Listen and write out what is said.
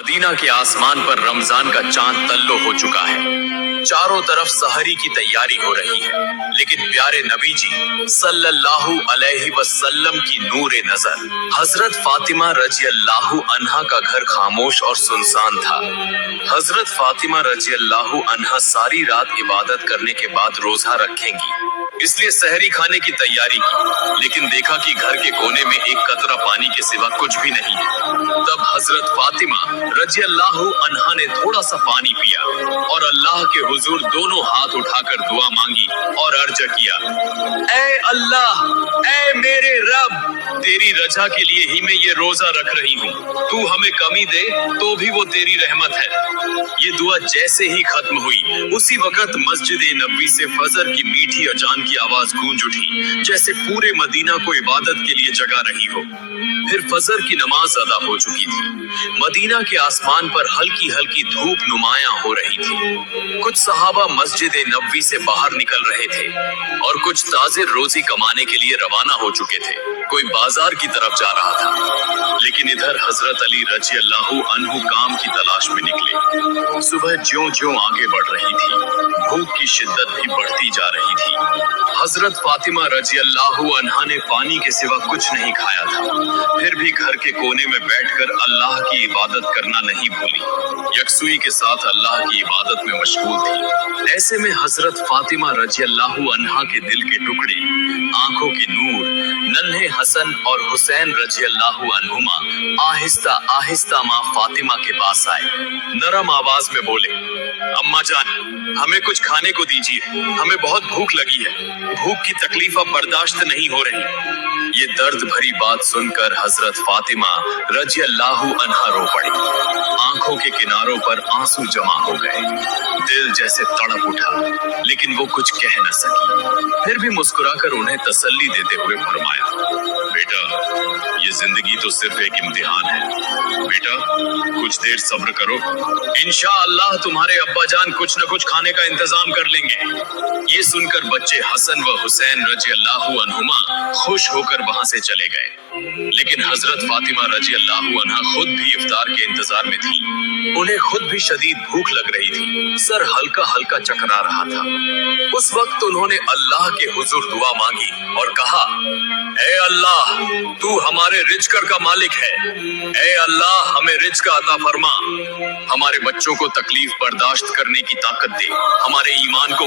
Medina के आसमान पर रमजान का चांद तल्लो हो चुका है। चारों तरफ सहरी की तैयारी हो रही है, लेकिन प्यारे नबी जी सल्लल्लाहु अलैहि वसल्लम की नूरे नजर हजरत फातिमा रज़ियल्लाहु अन्हा का घर खामोश और सुनसान था। हजरत फातिमा रज़ियल्लाहु अन्हा सारी रात इबादत करने के बाद रोजा रखेंगी, इसलिए सहरी खाने की तैयारी की, लेकिन देखा कि घर के कोने में एक कतरा पानी के सिवा कुछ भी नहीं है। तब हजरत फातिमा रज़ियल्लाहु अन्हा ने थोड़ा सा पानी पिया और अल्लाह के हुजूर दोनों हाथ उठाकर दुआ मांगी और अर्ज किया, ऐ अल्लाह, ऐ मेरे रब, तेरी रजा के लिए ही मैं ये रोजा रख रही हूँ। तू हमें कमी दे तो भी वो तेरी रहमत है। ये दुआ जैसे ही खत्म हुई, उसी वक्त मस्जिद नबवी से फजर की मीठी अजान की आवाज गूंज उठी, जैसे पूरे मदीना को इबादत के लिए जगा रही हो। फिर फजर की नमाज अदा हो चुकी थी। मदीना के आसमान पर हल्की हल्की धूप नुमायां हो रही थी। कुछ सहाबा मस्जिद नबवी से बाहर निकल रहे थे और कुछ ताजे रोजी कमाने के लिए रवाना हो चुके थे। कोई बाजार की तरफ जा रहा था, लेकिन इधर हजरत अली रज़ियल्लाहु अन्हु काम की तलाश में निकले। सुबह ज्यों-ज्यों आगे बढ़ रही थी, भूख की शिद्दत भी बढ़ती जा रही थी। हजरत फातिमा रज़ियल्लाहु अन्हा ने पानी के सिवा कुछ नहीं खाया था, फिर भी घर के कोने में बैठकर अल्लाह की इबादत करना नहीं भूली। यकसुई के साथ अल्लाह की इबादत में मशगूल थी। ऐसे में हजरत फातिमा रज़ियल्लाहु अन्हा के दिल के टुकड़े, आंखों की नूर, नन्हे हसन और हुसैन रज़ियल्लाहु अन्हुमा आहिस्ता आहिस्ता माँ फातिमा के पास आए। नरम आवाज में बोले, अम्मा जान, हमें कुछ खाने को दीजिए, हमें बहुत भूख लगी है। भूख की तकलीफ अब बर्दाश्त नहीं हो रही। ये दर्द भरी बात सुनकर हजरत फातिमा रज़ियल्लाहु अन्हा रो पड़ी। आंखों के किनारों पर आंसू जमा हो गए। दिल जैसे तड़प उठा, लेकिन वो कुछ कह न सकी। फिर भी मुस्कुराकर उन्हें तसल्ली देते हुए फरमाया, बेटा, ये जिंदगी तो सिर्फ एक इम्तिहान है। बेटा, कुछ देर सब्र करो, इंशाअल्लाह तुम्हारे अब्बा जान कुछ न कुछ खाने का इंतजाम कर लेंगे। ये सुनकर बच्चे हसन व हुसैन रज़ियल्लाहु अन्हुमा खुश होकर वहां से चले गए। लेकिन हजरत फातिमा रज़ियल्लाहु अन्हा खुद भी इफ्तार के इंतजार में थी। उन्हें खुद भी शदीद भूख लग रही थी, सर हल्का हल्का चकरा रहा था। उस वक्त उन्होंने अल्लाह के हुजूर दुआ मांगी और कहा, ऐ अल्लाह, तू हमारे रिज़्क़ का मालिक है। ऐ अल्लाह, हमें रिज़्क़ अता फरमा। हमारे बच्चों को तकलीफ बर्दाश्त करने की ताकत दे, हमारे ईमान को